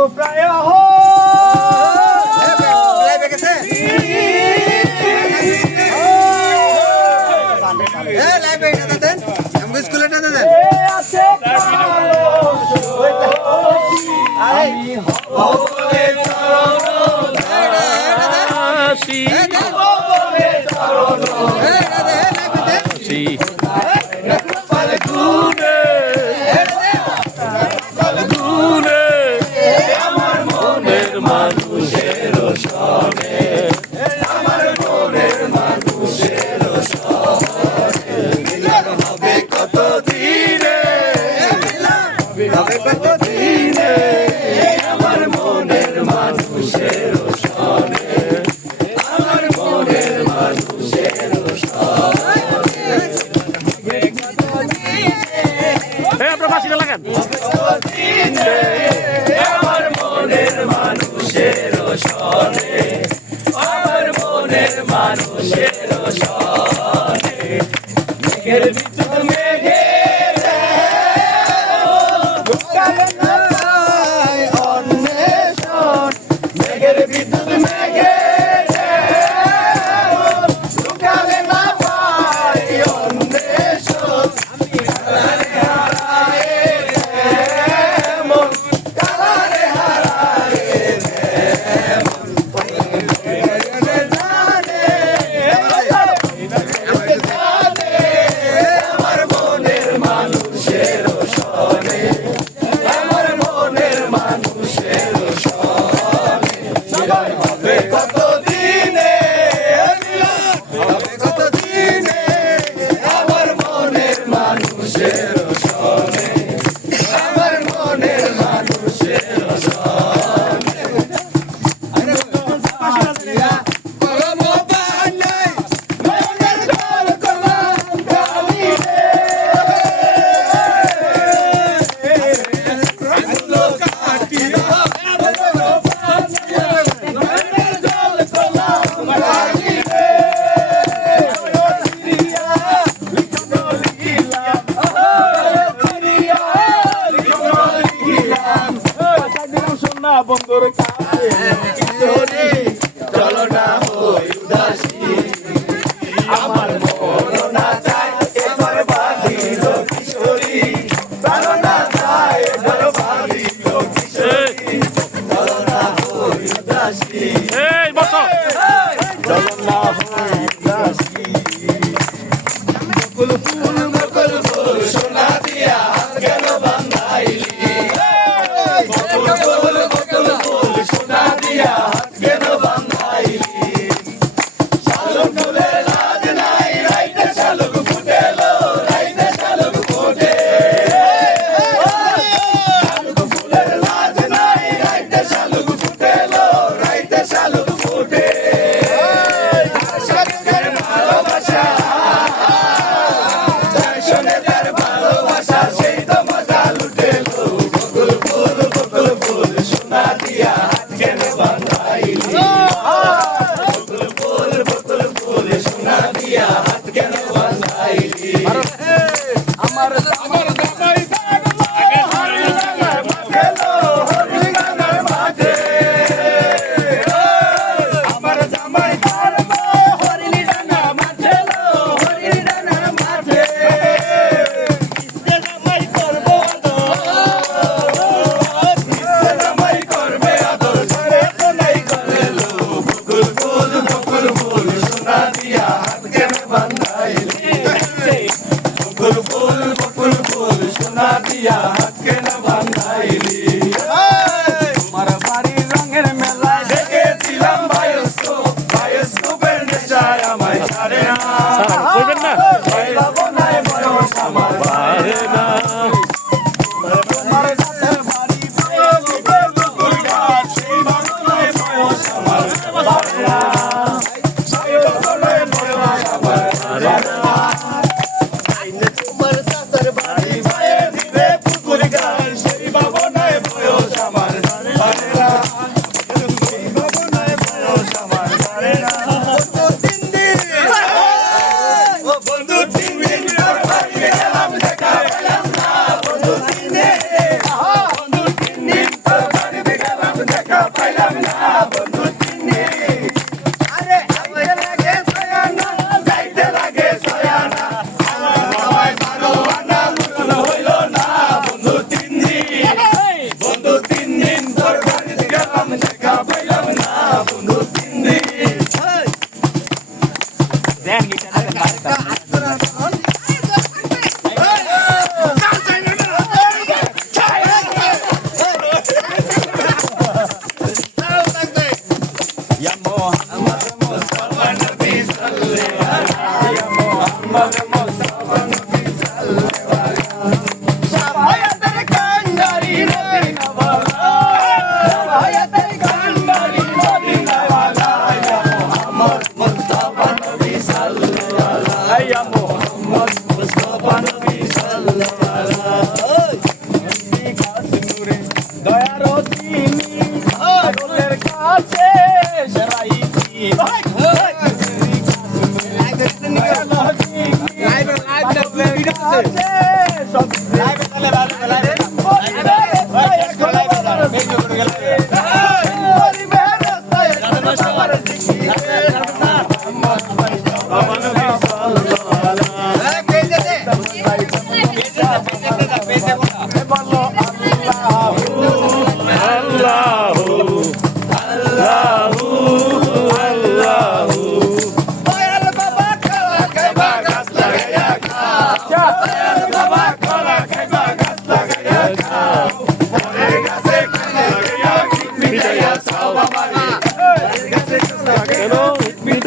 গো প্রায় মানুষের সনে মেঘের ভিতর yeah. আমায় ছাড়ে না। Yamo, Yamo, Yamo, Yamo, Yamo,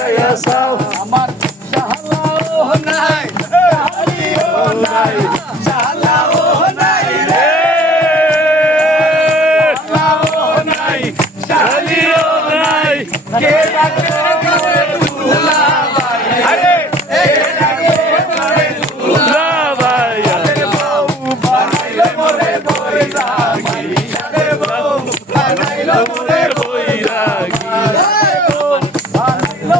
Amar